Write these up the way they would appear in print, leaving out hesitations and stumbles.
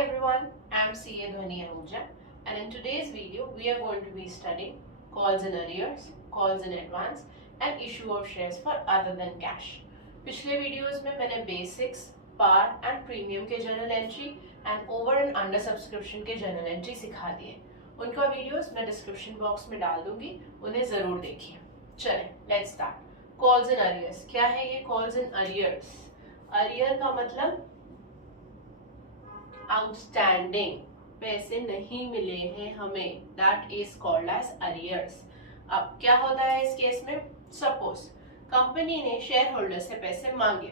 everyone, I am CA Dhwani Ahuja, and in today's video we are going to be studying calls in arrears, calls in advance and issue of shares for other than cash. पिछले videos में मैंने basics, par and premium के journal entry and over and under subscription के journal entry सिखा दिए। उनका videos मैं description box में डाल दूंगी, उन्हें जरूर देखिए। चलें, let's start. Calls in arrears क्या है ये? कॉल्स इन अरियर्स, अरियर का मतलब आउटस्टैंडिंग, पैसे नहीं मिले हैं हमें, that is called as arrears. अब क्या होता है इस केस में? सपोज कंपनी ने शेयर होल्डर से पैसे मांगे,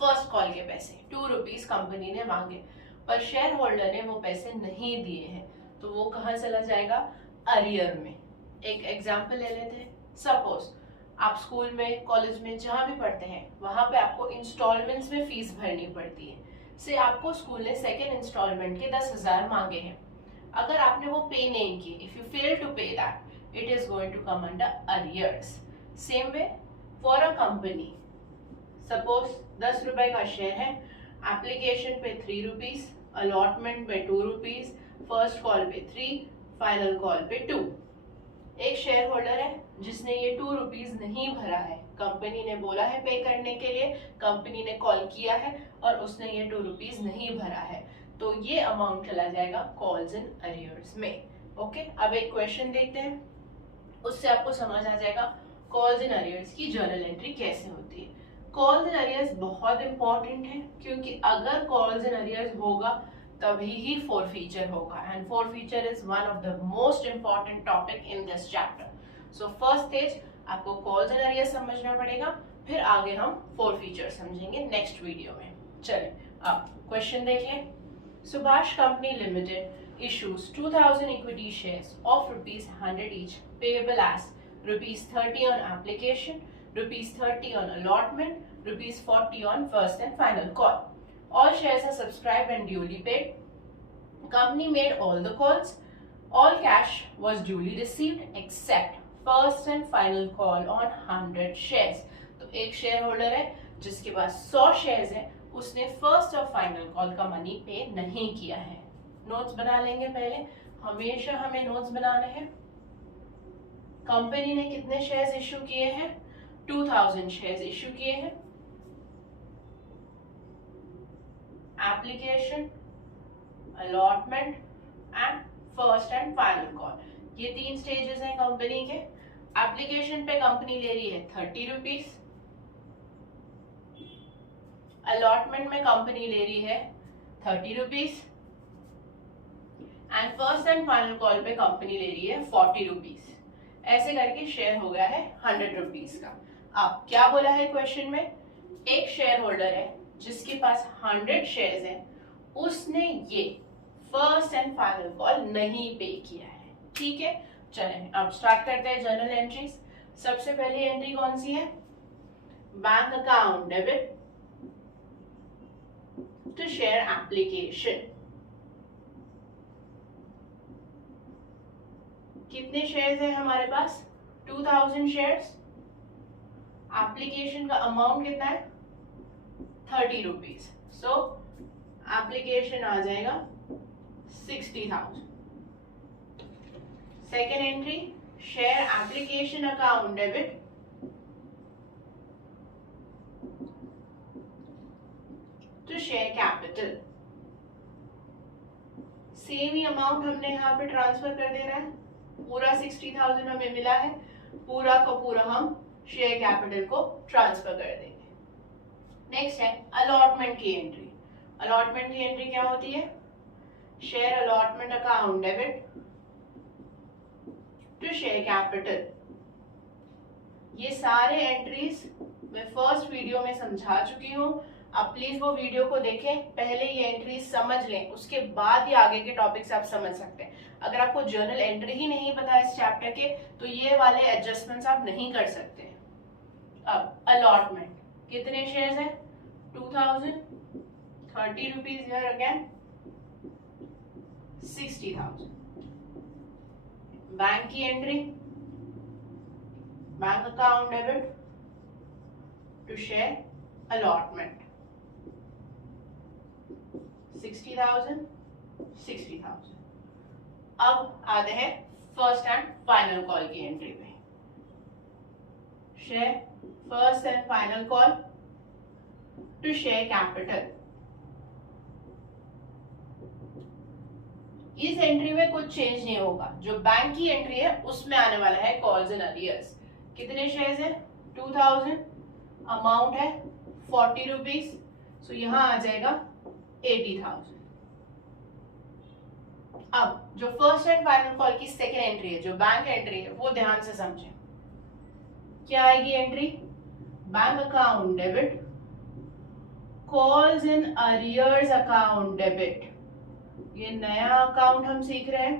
फर्स्ट कॉल के पैसे 2 रुपीज कंपनी ने मांगे, पर शेयर होल्डर ने वो पैसे नहीं दिए हैं, तो वो कहाँ चला जाएगा? अरियर में। एक एग्जाम्पल ले लेते हैं। सपोज आप स्कूल में, कॉलेज में, जहाँ भी पढ़ते हैं वहां पे आपको इंस्टॉलमेंट्स में फीस भरनी पड़ती है। से आपको स्कूल ने सेकेंड इंस्टॉलमेंट के 10,000 मांगे हैं, अगर आपने वो पे नहीं किए, if you fail to pay that, it is going to come under arrears. Same way for a company, suppose 10 रुपए का शेयर है, एप्लीकेशन पे 3 रुपीज, अलॉटमेंट पे 2 रुपीज, फर्स्ट कॉल पे 3, फाइनल कॉल पे 2। एक शेयर होल्डर है जिसने ये 2 रुपीज नहीं भरा है, कंपनी ने बोला है पे करने के लिए, कंपनी ने कॉल किया है और उसने ये 2 रुपीज नहीं भरा है, तो ये अमाउंट चला जाएगा कॉल्स इन अरियर्स में। ओके, अब एक क्वेश्चन देखते हैं, उससे आपको समझ आ जाएगा कॉल्स इन अरियर्स की जर्नल एंट्री कैसे होती है। कॉल्स इन अरियर्स बहुत इंपॉर्टेंट है, क्योंकि अगर कॉल्स इन अरियर्स होगा तभी ही फॉरफीचर होगा, and forfeiture is one of the most important topic in this chapter. So first stage आपको कॉल्स एंड अरियर्स समझना पड़ेगा, फिर आगे हम फॉरफीचर समझेंगे नेक्स्ट वीडियो में। चलिए अब क्वेश्चन देख लें। Subhash company limited issues 2000 equity shares of ₹100 each, payable as ₹30 on application, ₹30 on allotment, ₹40 on first and final call. All shares are subscribed and duly paid. Company made all the calls. All cash was duly received except first and final call on 100 shares. तो एक share holder है जिसके पास 100 shares है, उसने first और final call का money पे नहीं किया है। नोट्स बना लेंगे पहले, हमेशा हमें नोट्स बनाने हैं। कंपनी ने कितने शेयर्स इश्यू किए हैं? 2000 शेयर्स इश्यू किए हैं। Application, allotment and first and final call, ये 3 स्टेजेस हैं कंपनी के। एप्लीकेशन पे कंपनी ले रही है 30 रुपीज, अलॉटमेंट में कंपनी ले रही है 30 rupees and first and final call पे कंपनी ले रही है 40 रुपीज। ऐसे करके शेयर हो गया है 100 रुपीज का। अब क्या बोला है क्वेश्चन में? एक शेयर होल्डर है जिसके पास 100 शेयर्स है, उसने ये फर्स्ट एंड फाइनल कॉल नहीं पे किया है। ठीक है, चलें अब स्टार्ट करते हैं जर्नल एंट्रीज। सबसे पहली एंट्री कौन सी है? Bank account debit to share application. कितने शेयर्स है हमारे पास? 2000 शेयर्स। एप्लीकेशन का अमाउंट कितना है? 30 रुपीज। सो एप्लीकेशन आ जाएगा 60,000। Second entry, share application account debit to share capital. Same ही अमाउंट हमने यहाँ पे ट्रांसफर कर देना है, पूरा 60,000 हमें मिला है, पूरा का पूरा हम शेयर कैपिटल को ट्रांसफर कर देंगे। नेक्स्ट है अलॉटमेंट की एंट्री। अलॉटमेंट की एंट्री क्या होती है? Share allotment account debit to share capital. ये सारे एंट्रीज मैं फर्स्ट वीडियो में समझा चुकी हूँ, अब प्लीज वो वीडियो को देखें, पहले ये एंट्रीज समझ लें, उसके बाद ही आगे के टॉपिक्स आप समझ सकते हैं। अगर आपको जर्नल एंट्री ही नहीं पता है इस चैप्टर के, तो ये वाले एडजस्टमेंट्स आप नहीं कर सकते। अब अलॉटमेंट, कितने शेयर्स हैं? 2000, 30 रुपीज हियर अगेन, 60,000। बैंक की entry, bank account debit to share allotment, 60,000, 60,000। अब आते हैं फर्स्ट एंड फाइनल कॉल की एंट्री पे। Share first and final call to share capital. इस एंट्री में कुछ चेंज नहीं होगा। जो बैंक की एंट्री है उसमें आने वाला है कॉल्स इन अरियर्स। कितने शेयर्स है? 2000, अमाउंट है 40 रुपीज, सो यहां आ जाएगा 80,000। अब जो फर्स्ट एंड फाइनल कॉल की सेकेंड एंट्री है, जो बैंक एंट्री है, वो ध्यान से समझें। क्या आएगी entry? Bank account debit, calls in arrears account debit. ये नया अकाउंट हम सीख रहे हैं।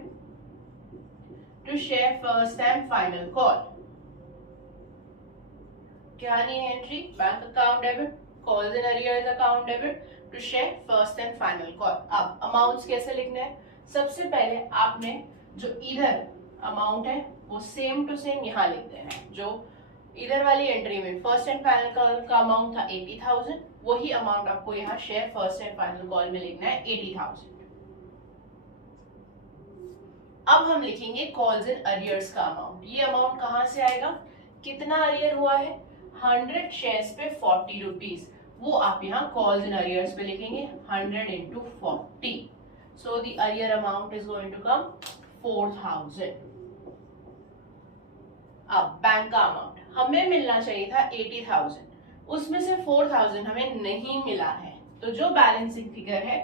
To share first and final call. क्या नहीं है entry? Bank account debit, calls in arrears account debit to share first and final call. अब अमाउंट्स कैसे लिखने हैं? सबसे पहले आपने जो इधर अमाउंट है वो सेम टू सेम यहाँ लिख देना है। जो इधर वाली एंट्री में फर्स्ट एंड फाइनल कॉल का अमाउंट था 80,000, वही अमाउंट आपको यहाँ share first and final call में लिखना है 80,000। अब हम लिखेंगे कॉल्स इन अरियर्स का अमाउंट। ये अमाउंट कहां से आएगा? कितना अरियर हुआ है? 100 शेयर्स पे 40 रुपीज, वो आप यहाँ कॉल्स इन अरियर्स पे लिखेंगे 100 into 40, so the arrear amount is going to come 4,000। अब बैंक का अमाउंट हमें मिलना चाहिए था 80,000, उसमें से 4,000 हमें नहीं मिला है, तो जो बैलेंसिंग फिगर है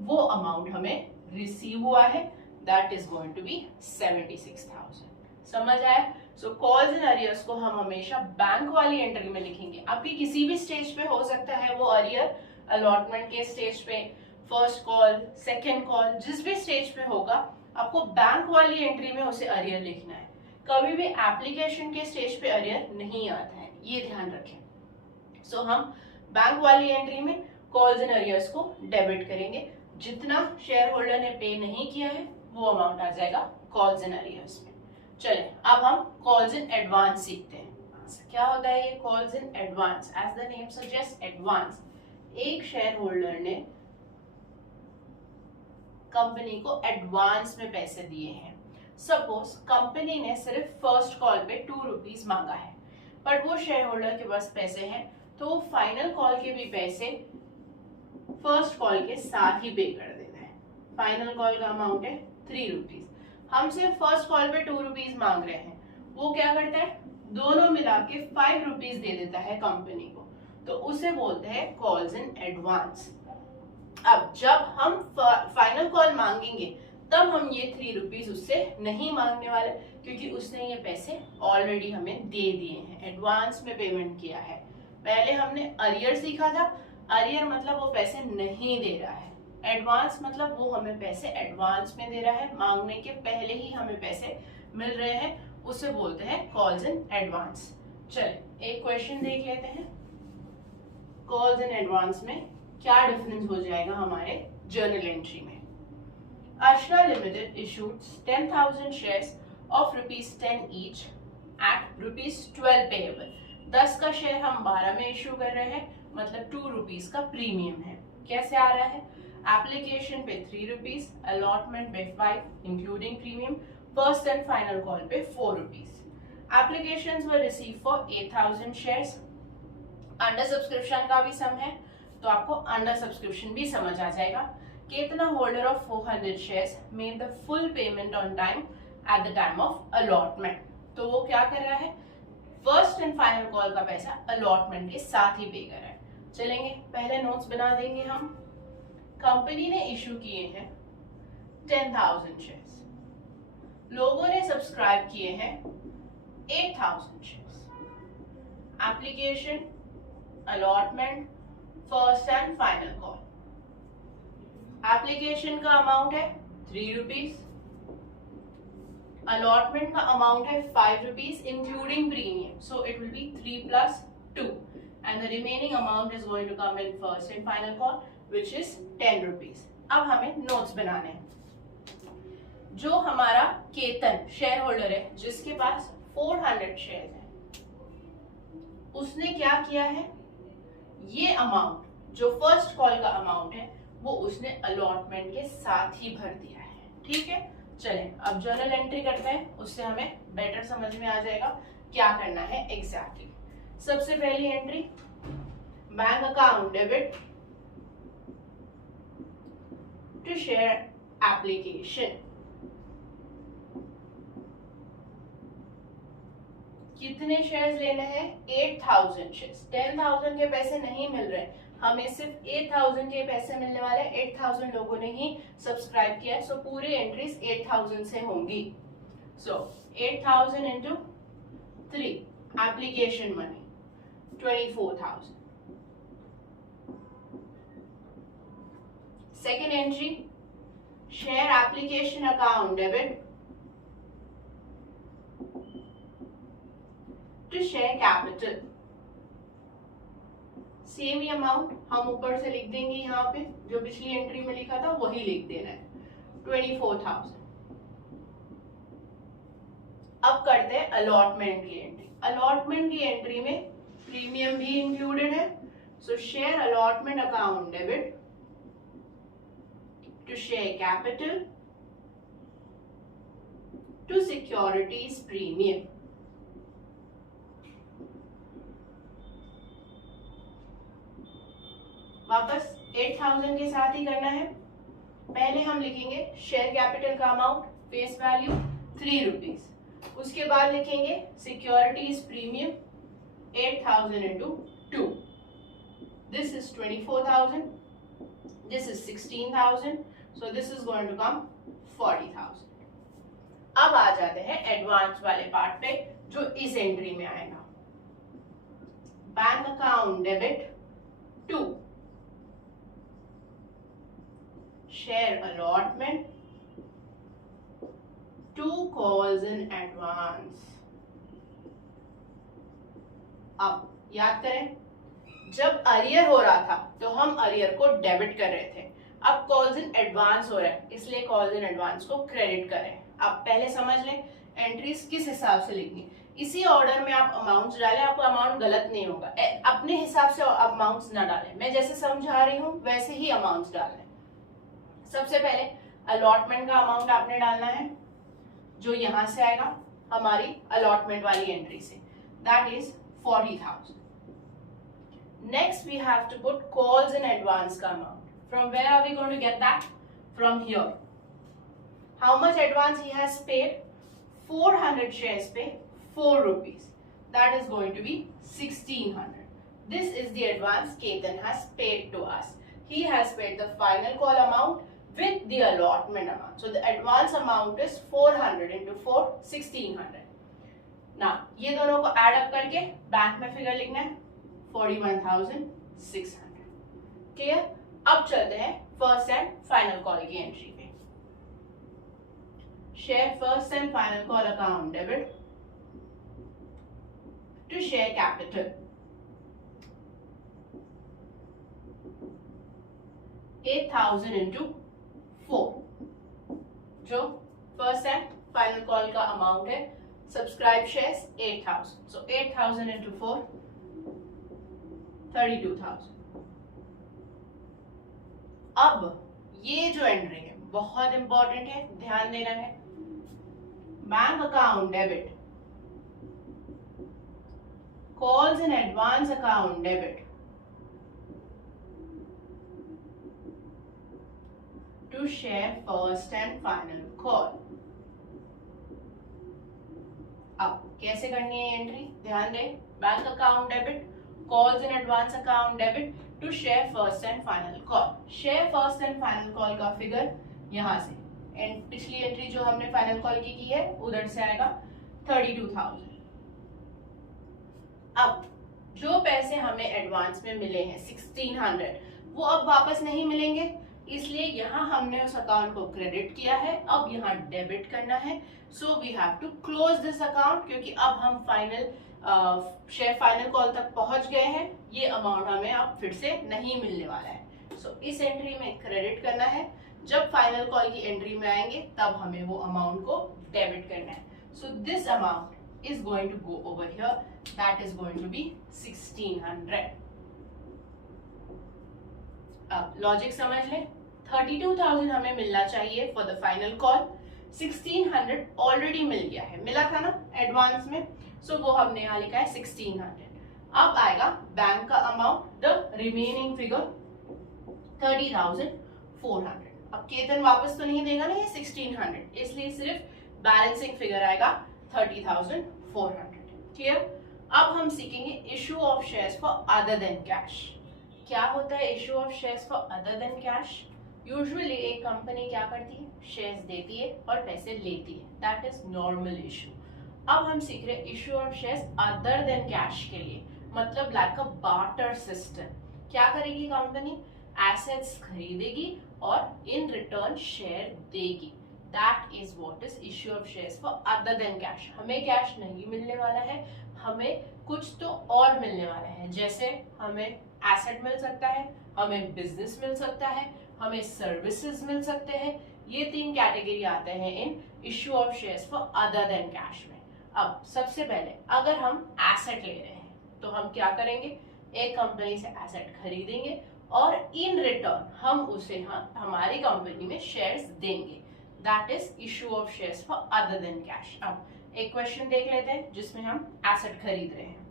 वो अमाउंट हमें रिसीव हुआ है, that is going to be 76,000। समझ आया? सो कॉल्स इन अरियर्स को हम हमेशा बैंक वाली एंट्री में लिखेंगे। आपकी किसी भी स्टेज पे हो सकता है वो अरियर, अलॉटमेंट के स्टेज पे, फर्स्ट कॉल, सेकेंड कॉल, जिस भी स्टेज पे होगा आपको बैंक वाली एंट्री में उसे अरियर लिखना है। कभी भी एप्लीकेशन के स्टेज पे अरियर नहीं आता है, ये ध्यान रखें। सो हम बैंक वाली एंट्री में कॉल्स इन अरियर्स को डेबिट करेंगे। जितना शेयर होल्डर ने पे नहीं किया है वो अमाउंट आ जाएगा कॉल्स इन अरियर्स में। चले अब हम कॉल्स इन एडवांस सीखते हैं। क्या होता है ये calls in advance? As the name suggest advance. एक शेयर होल्डर ने कंपनी को एडवांस में पैसे दिए हैं। सपोज कंपनी ने सिर्फ फर्स्ट कॉल पे 2 रुपीज मांगा है, बट वो शेयर होल्डर के पास पैसे हैं, तो वो फाइनल कॉल के भी पैसे फर्स्ट कॉल के साथ ही पे कर देता है। फाइनल कॉल का अमाउंट है 3 रुपीज, हम सिर्फ फर्स्ट कॉल पे 2 रुपीज मांग रहे हैं, वो क्या करता है दोनों मिला के 5 रुपीज दे देता है कंपनी को, तो उसे बोलते हैं कॉल्स इन एडवांस। अब जब हम फाइनल कॉल मांगेंगे तब हम ये 3 रुपीज उससे नहीं मांगने वाले, क्योंकि उसने ये पैसे ऑलरेडी हमें दे दिए हैं, एडवांस में पेमेंट किया है। पहले हमने अरियर सीखा था, अरियर मतलब वो पैसे नहीं दे रहा है, एडवांस मतलब वो हमें पैसे एडवांस में दे रहा है, मांगने के पहले ही हमें पैसे मिल रहे हैं, उसे बोलते हैं कॉल्स इन एडवांस। चलिए एक क्वेश्चन देख लेते हैं। कॉल्स इन एडवांस में क्या डिफरेंस हो जाएगा हमारे जर्नल एंट्री में? Archana limited issued 10,000 shares of ₹10 each at ₹12 payable. 10 का शेयर हम 12 में इशू कर रहे हैं, मतलब 2 रुपीज का प्रीमियम है। कैसे आ रहा है? एप्लीकेशन पे 3 रुपीज, अलॉटमेंट पे 5 including premium, first and final call पे 4 rupees. Applications were receive for 8,000 shares. Under subscription का भी सम है, तो आपको अंडर सब्सक्रिप्शन भी समझ आ जाएगा। कितना holder of 400 shares made the full payment on time at the time of allotment. तो वो क्या कर रहा है? फर्स्ट एंड फाइनल कॉल का पैसा अलॉटमेंट के साथ ही पे कर रहा है। चलेंगे पहले नोट्स बना देंगे हम। कंपनी ने इशू किए हैं 10,000 शेयर्स, लोगों ने सब्सक्राइब किए हैं 8,000 shares. Application, allotment, first and final call. Application का अमाउंट है 3 रुपीज, अलॉटमेंट का अमाउंट है 5 rupees including premium, so it will be 3 + 2 and the remaining amount is going to come in first and final call which is 10 rupees। अब हमें notes बनाने हैं। जो हमारा केतन शेयर होल्डर है जिसके पास 400 शेयर है, उसने क्या किया है? ये अमाउंट जो फर्स्ट कॉल का अमाउंट है वो उसने अलॉटमेंट के साथ ही भर दिया है। ठीक है, चलें अब जर्नल एंट्री करते हैं, उससे हमें बेटर समझ में आ जाएगा क्या करना है एग्जैक्टली। सबसे पहली entry, bank account debit to share application. कितने शेयर्स लेने हैं? 8000 शेयर्स। 10,000 के पैसे नहीं मिल रहे, हमें सिर्फ 8000 के पैसे मिलने वाले। 8000 लोगों ने ही सब्सक्राइब किया है, सो पूरी एंट्रीज 8000 से होंगी। So 8000 into 3, application money 24,000। Second entry, share application account debit to share capital. Same ही अमाउंट हम ऊपर से लिख देंगे, यहाँ पे जो पिछली एंट्री में लिखा था वही लिख देना है, 24,000। अब करते हैं अलॉटमेंट की एंट्री। अलॉटमेंट की एंट्री में प्रीमियम भी इंक्लूडेड है, so share allotment account debit to share capital to securities premium. वापस 8000 के साथ ही करना है। पहले हम लिखेंगे शेयर कैपिटल का अमाउंट, फेस वैल्यू 3 रुपीज। उसके बाद लिखेंगे securities premium 8000 into 2, this is 24,000, this is 16,000, so this is going to come 40,000। अब आ जाते हैं एडवांस वाले पार्ट पे, जो इस एंट्री में आएगा। Bank account debit to share allotment to calls in advance। अब याद करें, जब अरियर हो रहा था तो हम अरियर को डेबिट कर रहे थे, अब कॉल्स इन एडवांस हो रहा है इसलिए कॉल्स इन एडवांस को क्रेडिट करें। अब पहले समझ लें एंट्रीज किस हिसाब से लिखनी, इसी ऑर्डर में आप अमाउंट्स डालें, आपका अमाउंट गलत नहीं होगा। अपने हिसाब से अमाउंट्स ना डालें, मैं जैसे समझा रही हूँ वैसे ही अमाउंट्स डालें। सबसे पहले अलॉटमेंट का अमाउंट आपने डालना है, जो यहां से आएगा हमारी अलॉटमेंट वाली एंट्री से, that is 40,000। Next we have to put calls in advance का amount. From where are we going to get that? From here. How much advance he has paid? 400 shares पे 4 rupees, that is going to be 1600. This is the advance Ketan has paid to us. He has paid the final call amount with the allotment amount. So the advance amount is 400 into 4, 1600. Now ये दोनों को add up करके बैंक में figure लिखना है 41,600. Clear? अब चलते हैं फर्स्ट एंड फाइनल कॉल की एंट्री पे। Share first and final call account debit to share capital 8,000 into 4, जो फर्स्ट एंड फाइनल कॉल का अमाउंट है। Subscribe shares 8,000, so 8,000 into 4, 32,000। अब ये जो एंट्री है बहुत इंपॉर्टेंट है, ध्यान देना है। Bank account debit, calls in advance account debit to share first and final call. अब कैसे करनी है एंट्री, ध्यान दें। Bank account debit, calls in advance account debit to share first and final call. Share first and final call का figure यहां से, and पिछली एंट्री जो हमने फाइनल कॉल की है उधर से आएगा 32,000। अब जो पैसे हमें एडवांस में मिले हैं 1600, वो अब वापस नहीं मिलेंगे, इसलिए यहाँ हमने उस अकाउंट को क्रेडिट किया है, अब यहाँ डेबिट करना है। So we have to close this account, क्योंकि अब हम फाइनल शेयर फाइनल कॉल तक पहुंच गए हैं, ये अमाउंट हमें अब फिर से नहीं मिलने वाला है। सो इस एंट्री में क्रेडिट करना है, जब फाइनल कॉल की एंट्री में आएंगे तब हमें वो अमाउंट को डेबिट करना है। So this amount is going to go over here, that is going to be 1600। अब लॉजिक समझ लें, 32,000 हमें मिलना चाहिए for the final call, 1600 already मिल गया है, मिला था ना एडवांस में, सो वो हमने यहाँ लिखा है 1600। अब आएगा बैंक का अमाउंट, द रिमेनिंग फिगर 30,400। अब केतन वापस तो नहीं देगा ना ये 1600, इसलिए सिर्फ बैलेंसिंग फिगर आएगा 30,400। क्लियर? अब हम सीखेंगे issue of shares for other than cash. क्या होता है issue of shares for other than cash? Usually एक कंपनी क्या करती है, शेयर्स देती है और पैसे लेती है, दैट इज नॉर्मल इशू। अब हम सीख रहे हैं issue of shares other than cash के लिए, मतलब लाइक अ बार्टर सिस्टम। क्या करेगी कंपनी? एसेट्स खरीदेगी और इन रिटर्न शेयर देगी, that is what is issue of shares for other than cash. हमें कैश नहीं मिलने वाला है, हमें कुछ तो और मिलने वाला है, जैसे हमें एसेट मिल सकता है, हमें बिजनेस मिल सकता है, हमें सर्विसेज मिल सकते हैं। ये 3 कैटेगरी आते हैं इन issue of shares for other than cash में। अब सबसे पहले अगर हम एसेट ले रहे हैं तो हम क्या करेंगे, एक कंपनी से एसेट खरीदेंगे और इन रिटर्न हम उसे हमारी कंपनी में शेयर्स देंगे, that is issue of shares for other than cash. अब एक क्वेश्चन देख लेते हैं जिसमें हम एसेट खरीद रहे हैं।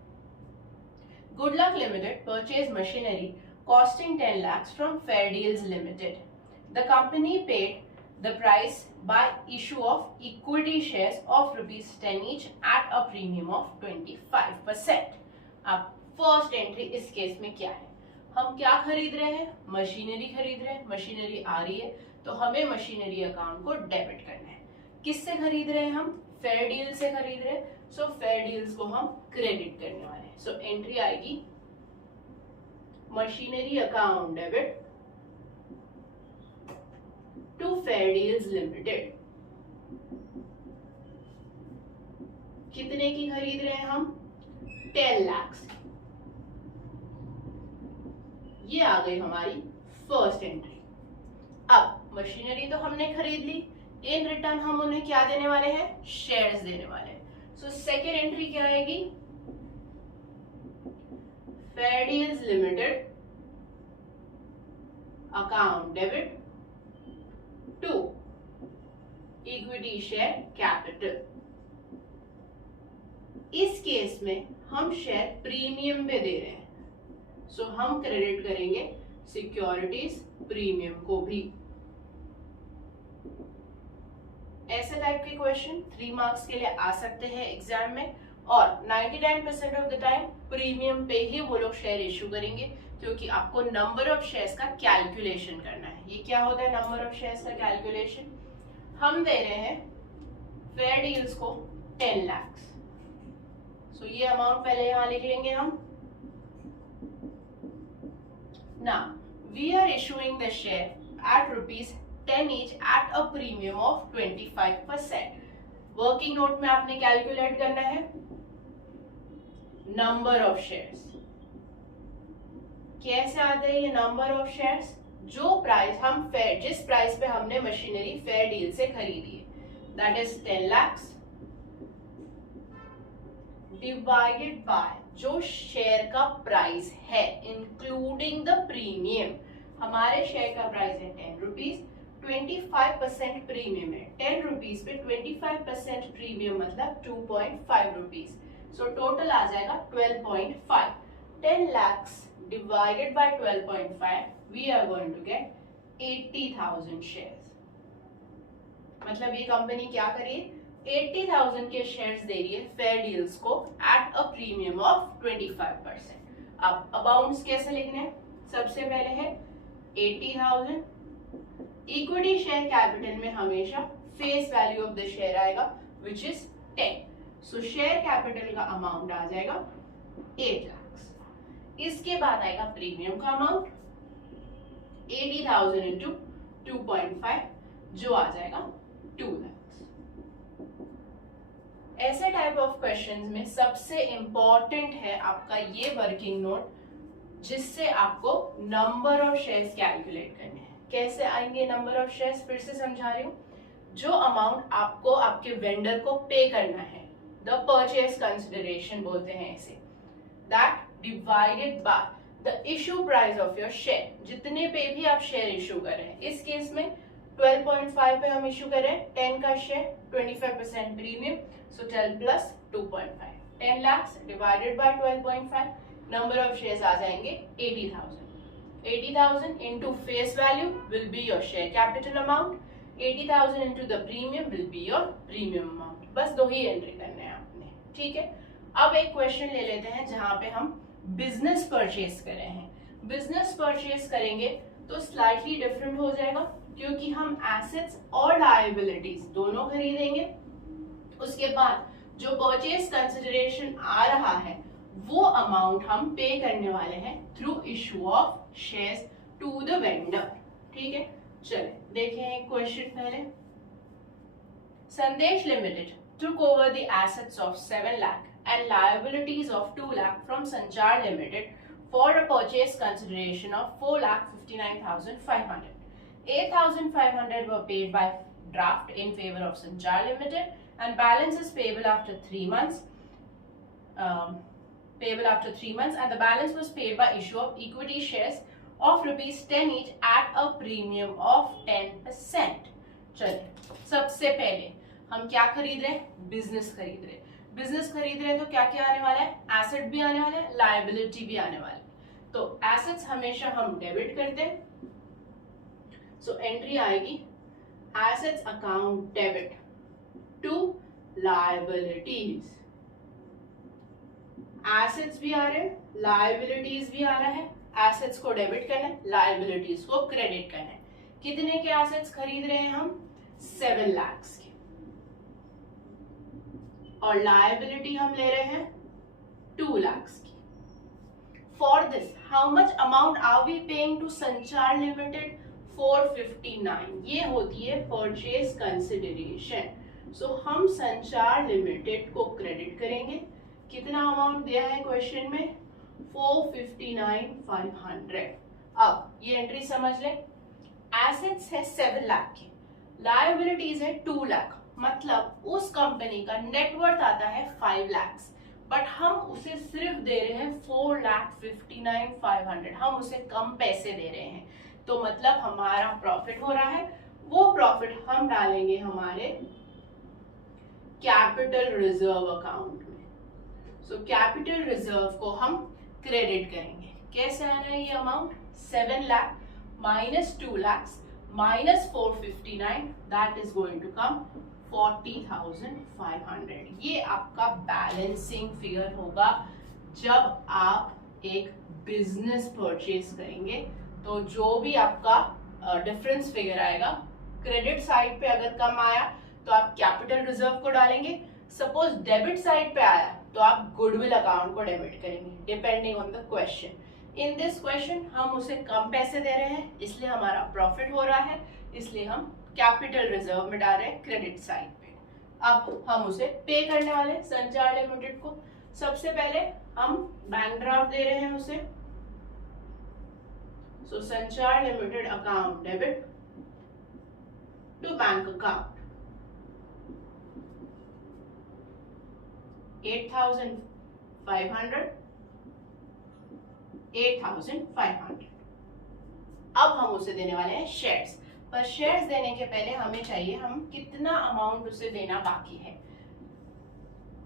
Good luck limited purchase machinery costing 10 lakhs from Fairdeals Limited. The company paid the price by issue of equity shares of rupees 10 each at a premium of 25%. अब फर्स्ट एंट्री इस केस में क्या है, हम क्या खरीद रहे हैं, मशीनरी खरीद रहे हैं, मशीनरी आ रही है तो हमें मशीनरी अकाउंट को डेबिट करना है। किससे खरीद रहे हैं हम, फेयरडील से खरीद रहे हैं, सो फेयरडील्स को हम क्रेडिट करने वाले हैं। सो एंट्री आएगी machinery account debit to Fairdeals limited. कितने की खरीद रहे हैं हम, 10 लाख। ये आ गई हमारी फर्स्ट एंट्री। अब मशीनरी तो हमने खरीद ली, इन रिटर्न हम उन्हें क्या देने वाले हैं, शेयर्स देने वाले हैं। सो सेकेंड एंट्री क्या आएगी, Fairdeals limited account debit to equity share capital. इस केस में हम शेयर प्रीमियम पे दे रहे हैं, सो हम क्रेडिट करेंगे सिक्योरिटीज प्रीमियम को भी। ऐसे टाइप के क्वेश्चन 3 मार्क्स के लिए आ सकते हैं एग्जाम में, और 99% ऑफ द टाइम प्रीमियम पे ही वो लोग शेयर इशू करेंगे, क्योंकि आपको नंबर ऑफ शेयर्स का कैलकुलेशन करना है। ये क्या होता है नंबर ऑफ शेयर्स का कैलकुलेशन, हम दे रहे हैं फेयरडील्स को 10 लाख, सो ये अमाउंट पहले यहां लिख लेंगे हम। Now we are issuing the share at rupees 10 each at a premium of 25%. Working note में आपने कैलकुलेट करना है नंबर ऑफ शेयर्स। कैसे आते हैं ये नंबर ऑफ शेयर्स, जो प्राइस हम जिस प्राइस पे हमने मशीनरी फेयरडील से खरीदी है, that is 10 lakh divided by जो शेयर का प्राइस है इंक्लूडिंग द प्रीमियम। हमारे शेयर का प्राइस है 10 रुपीज, 25% प्रीमियम है, 10 रुपीज पे 25% प्रीमियम मतलब 2.5 रुपीज, सो टोटल आ जाएगा 12.5। 10 lakhs divided by 12.5 we are going to get 80,000 shares। मतलब ये कंपनी क्या करिए 80,000 के शेयर्स दे रही है फेयरडील्स को एट अ प्रीमियम ऑफ 25%। अब अमाउंट्स कैसे लिखने हैं, सबसे पहले है 80,000, इक्विटी शेयर कैपिटल में हमेशा face value of the share आएगा विच इज 10, सो शेयर कैपिटल का अमाउंट आ जाएगा 8 लाख। इसके बाद आएगा प्रीमियम का अमाउंट 80,000 इंटू 2.5 जो आ जाएगा 2 लाख। ऐसे टाइप ऑफ क्वेश्चंस में सबसे इंपॉर्टेंट है आपका ये वर्किंग नोट, जिससे आपको नंबर ऑफ शेयर्स कैलकुलेट करने हैं। कैसे आएंगे नंबर ऑफ शेयर्स, फिर से समझा रही हूँ। जो अमाउंट आपको आपके वेंडर को पे करना है, द परचेज कंसिडरेशन बोलते हैं इसे, that divided by the issue price of your share, जितने पे भी आप शेयर इशू कर रहे हैं, इस केस में 12.5 पे हम इशू कर रहे हैं 10 का share, 25% premium, so 12 plus 2.5, 10 lakhs divided by 12.5, number of shares आ जाएंगे 80,000. 80,000 into face value will be your share capital amount. 80,000 into the premium will be your premium amount. बस दो ही एंट्री करने हैं आपने, ठीक है. अब एक क्वेश्चन ले लेते हैं जहां पे हम बिजनेस परचेज कर रहे हैं. बिजनेस परचेज करेंगे तो स्लाइटली डिफरेंट हो जाएगा, क्योंकि हम एसेट्स और लायबिलिटीज दोनों खरीदेंगे. उसके बाद जो परचेज कंसिडरेशन आ रहा है वो अमाउंट हम पे करने वाले हैं through issue of shares to the vendor. ठीक है, चले देखें एक क्वेश्चन पहले. Sandesh limited took over the assets of 7 lakh and liabilities of 2 lakh from Sanchar Limited for a purchase consideration of 4,59,500. 8,500 were paid by draft in favor of Sanchar Limited and balance is payable after 3 months. And the balance was paid by issue of equity shares of rupees 10 each at a premium of 10%. चलिए सबसे पहले हम क्या खरीद रहे हैं? Business खरीद रहे हैं. बिजनेस खरीद रहे हैं तो क्या क्या आने वाला है? एसेट भी आने वाला है, लायबिलिटी भी आने वाला है. तो एसेट्स हमेशा हम डेबिट करते हैं, सो एंट्री आएगी assets account debit to liabilities. Assets भी आ रहे हैं, लायबिलिटीज भी आ रहा है. एसेट्स को डेबिट करना है, लायबिलिटीज को क्रेडिट करना है. कितने के एसेट्स खरीद रहे हैं हम? 7 lakhs के. और लायबिलिटी हम ले रहे हैं 2 lakhs की. For this how much amount are we paying to Sanchar limited? 459. ये होती है परचेज कंसिडरेशन. सो हम संचार लिमिटेड को क्रेडिट करेंगे. कितना अमाउंट दिया है क्वेश्चन में? 459,500. अब ये एंट्री समझ ले. एसेट्स है 7 लाख की, लायबिलिटीज है 2 लाख, मतलब उस कंपनी का नेटवर्थ आता है 5 lakhs, बट हम उसे सिर्फ दे रहे हैं 4,59,500. हम उसे कम पैसे दे रहे हैं, तो मतलब हमारा प्रॉफिट हो रहा है. वो प्रॉफिट हम डालेंगे हमारे कैपिटल रिजर्व अकाउंट में. सो कैपिटल रिजर्व को हम क्रेडिट करेंगे. कैसे आना है ये amount? 7 lakh minus 2 lakhs minus 459, that is going to come 40,500. ये आपका बैलेंसिंग फिगर होगा जब आप एक बिजनेस परचेज करेंगे. तो जो भी आपका डिफरेंस फिगर आएगा, क्रेडिट साइड पे अगर कम आया तो आप कैपिटल रिजर्व को डालेंगे. सपोज डेबिट साइड पे आया तो आप गुडविल अकाउंट को डेबिट करेंगे, depending on the question. In this question हम उसे कम पैसे दे रहे हैं, इसलिए हमारा प्रॉफिट हो रहा है, इसलिए हम कैपिटल रिजर्व में डाल रहे हैं क्रेडिट साइड पे. अब हम उसे पे करने वाले हैं संचार लिमिटेड को. सबसे पहले हम बैंक ड्राफ्ट दे रहे हैं उसे. So Sanchar limited account debit to bank account 8,500. अब हम उसे देने वाले हैं शेयर्स. पर शेयर्स देने के पहले हमें चाहिए हम कितना अमाउंट उसे देना बाकी है.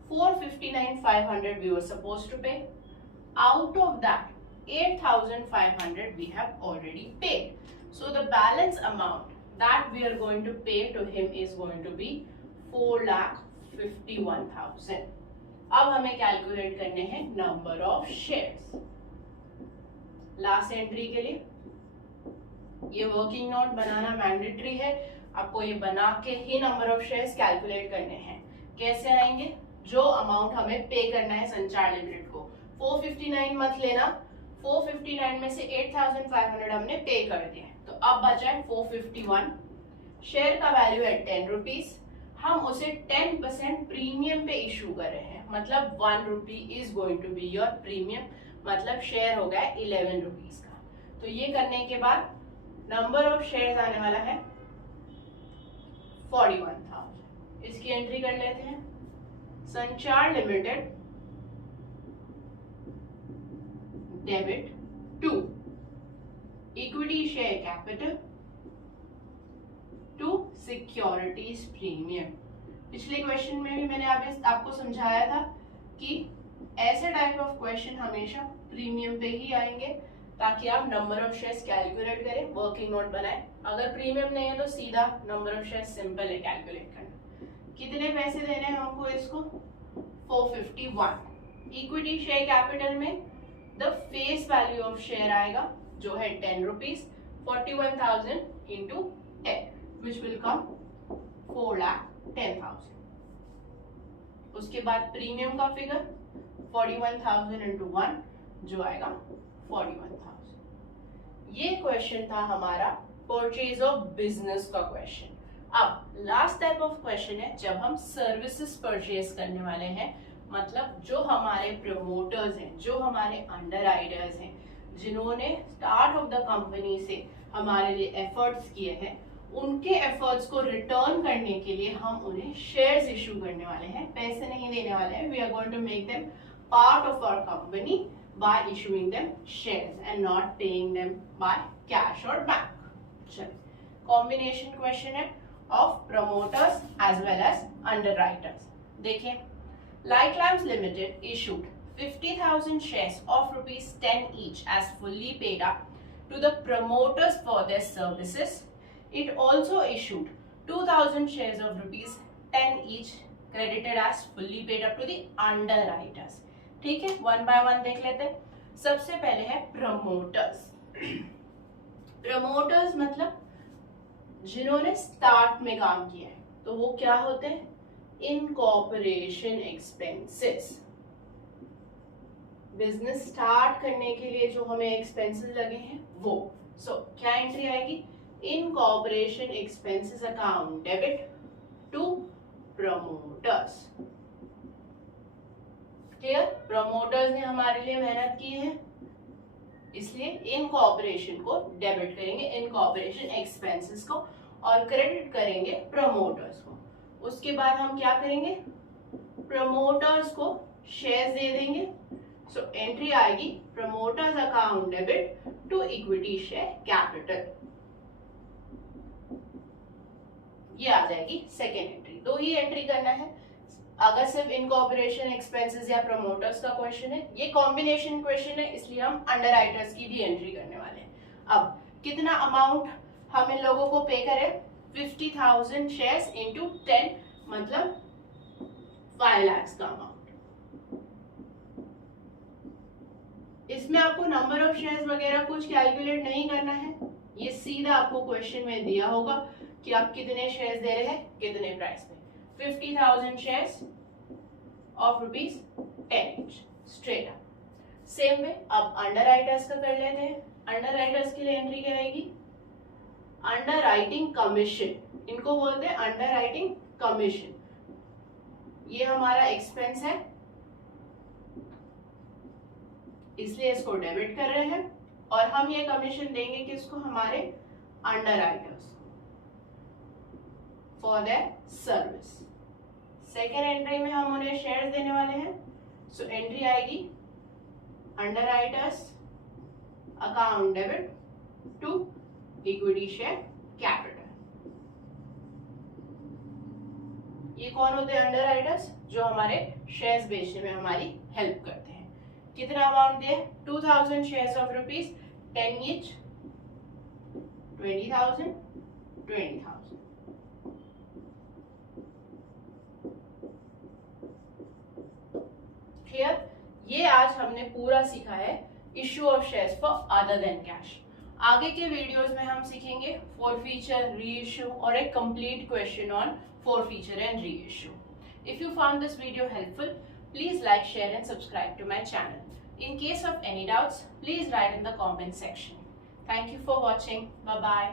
459,500 we were supposed to pay. Out of that 8,500 we have already paid. So the balance amount that we are going to pay to him is going to be 4,51,000. अब हमें कैलकुलेट करने हैं number of shares. Last entry के लिए ये working note बनाना mandatory है. आपको ये बना के ही नंबर ऑफ शेयर्स कैलकुलेट करने हैं. कैसे आएंगे? जो अमाउंट हमें पे करना है संचार लिमिटेड को, 459 मत लेना. 459 में से 8,500 हमने पे कर दिया, तो अब बचा है 451. शेयर का वैल्यू है 10 रुपीज. हम उसे 10% प्रीमियम पे इशू कर रहे हैं, मतलब 1 rupee is going to be your premium, मतलब शेयर हो गया 11 रुपीज का. तो ये करने के बाद नंबर ऑफ शेयर्स आने वाला है 41,000. इसकी एंट्री कर लेते हैं. Sanchar limited debit to equity share capital to securities premium. पिछले क्वेश्चन में भी मैंने आपको समझाया था कि ऐसे टाइप ऑफ क्वेश्चन हमेशा प्रीमियम पे ही आएंगे ताकि आप नंबर ऑफ शेयर्स कैलकुलेट करें, वर्किंग नोट बनाएं। अगर प्रीमियम नहीं है तो सीधा नंबर ऑफ शेयर्स सिंपल है कैलकुलेट करना। कितने पैसे देने हैं हमको इसको? 451। इक्विटी शेयर कैपिटल में the face value of share आएगा जो है 10 rupees, 41,000 into 10 which will come 4,10,000। उसके बाद प्रीमियम का फिगर 41,000 इंटू 1 जो आएगा 41,000। ये क्वेश्चन था हमारा परचेज ऑफ बिजनेस का क्वेश्चन। अब लास्ट टाइप ऑफ क्वेश्चन है जब हम सर्विसेज परचेज करने वाले हैं, मतलब जो हमारे प्रमोटर्स हैं, जो हमारे अंडर राइटर्स हैं, जिन्होंने स्टार्ट ऑफ द कंपनी से हमारे लिए एफर्ट्स किए हैं, उनके एफर्ट्स को रिटर्न करने के लिए हम उन्हें शेयर्स इशू करने वाले हैं। पैसे नहीं देने वाले हैं। We are going to make them part of our company by issuing them shares and not paying them by cash और बैंक। चलिए, कॉम्बिनेशन क्वेश्चन है of promoters as well as underwriters. देखिए, light lamps limited issued 50,000 shares of ₹10 each as fully paid up to the promoters for their services. It also issued 2,000 shares of ₹10 each credited as fully paid up to the underwriters. ठीक है, one by one देख लेते हैं। सबसे पहले है promoters. Promoters मतलब जिन्होंने स्टार्ट में काम किया है, तो वो क्या होते हैं? Incorporation expenses. बिजनेस स्टार्ट करने के लिए जो हमें एक्सपेंसेस लगे हैं वो। क्या एंट्री आएगी? Incorporation expenses account debit to promoters. Clear? Promoters ने हमारे लिए मेहनत की है, इसलिए इनकॉर्पोरेशन को डेबिट करेंगे, इनकॉर्पोरेशन एक्सपेंसेस को, और क्रेडिट करेंगे प्रमोटर्स को। उसके बाद हम क्या करेंगे? प्रमोटर्स को शेयर्स दे देंगे। एंट्री आएगी promoters account debit to equity share capital. ये आ जाएगी सेकेंड एंट्री। दो ही एंट्री करना है अगर सिर्फ इनकॉर्पोरेशन एक्सपेंसेस या प्रमोटर्स का क्वेश्चन है। ये कॉम्बिनेशन क्वेश्चन है, इसलिए हम अंडरराइटर्स की भी एंट्री करने वाले हैं। अब कितना अमाउंट हम इन लोगों को पे करें? 50,000 शेयर्स इंटू 10 मतलब 5 लाख का अमाउंट। इसमें आपको नंबर ऑफ शेयर्स वगैरह कुछ कैलकुलेट नहीं करना है, ये सीधा आपको क्वेश्चन में दिया होगा कि आप कितने शेयर्स दे रहे हैं, कितने प्राइस में। 50,000 shares of ₹10 straight up. Same way अब अंडरराइटर्स का कर लेते हैं। अंडरराइटर्स के लिए एंट्री क्या आएगी? Underwriting commission. इनको बोलते हैं अंडरराइटिंग कमीशन। ये हमारा एक्सपेंस है, इसलिए इसको डेबिट कर रहे हैं, और हम ये कमीशन देंगे किसको? हमारे underwriters for their service. Second entry में हम उन्हें शेयर्स देने वाले हैं। एंट्री आएगी underwriters account debit to equity share capital. ये कौन होते हैं? अंडरराइटर्स, जो हमारे शेयर्स बेचने में हमारी हेल्प करते हैं। कितना अमाउंट दिया? 2,000 शेयर्स ऑफ ₹10 ईच, 20,000, 20,000। क्लियर? ये आज हमने पूरा सीखा है issue of shares for other than cash. आगे के वीडियोस में हम सीखेंगे फोरफीचर, री इश्यू और एक complete question on forfeiture and re issue. If you found this video helpful, please like, share and subscribe to my channel. In case of any doubts, please write in the comment section. Thank you for watching. Bye-bye.